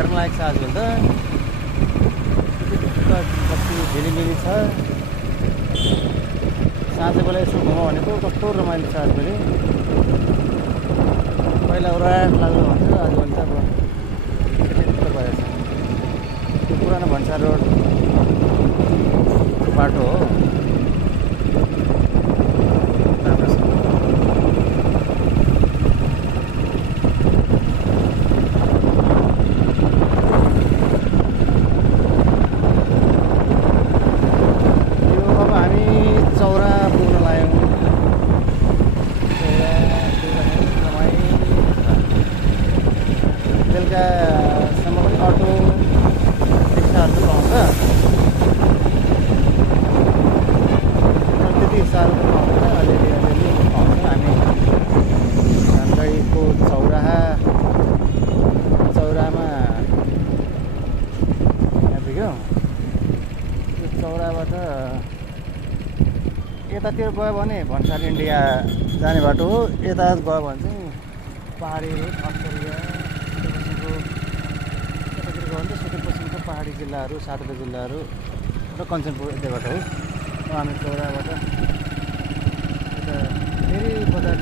हेर्न लायक छ आजकल त कति झिलिमिली छ साँझ बेला यसो घुमाउ भनेको कस्तो रमाइलो छ आजभोलि पहिला उराट लाग्दो भन्थ्यो आजभोलि त अब छिटो भएछ त्यो पुरानो भन्सा रोड बाटो हो राम्रो छ बेलुकासम्म पनि अटो रिक्साहरू त पाउँछ त्यति साह्रो पनि पाउँदैन अलिअलि पाउँछ हामी धनगढीको चौरामा यहाँ पुग्यो त्यो चौराबाट यतातिर गयो भने भन्सार इन्डिया जाने बाटो हो यता गयो भने चाहिँ पहाडी रोड अस्ट्रेलिया यतातिर गयो भने चाहिँ सुदूरपश्चिमको पहाडी जिल्लाहरू 7वटा जिल्लाहरू र कञ्चनपुर यताबाट हो हामी चौराबाट यता फेरि बजार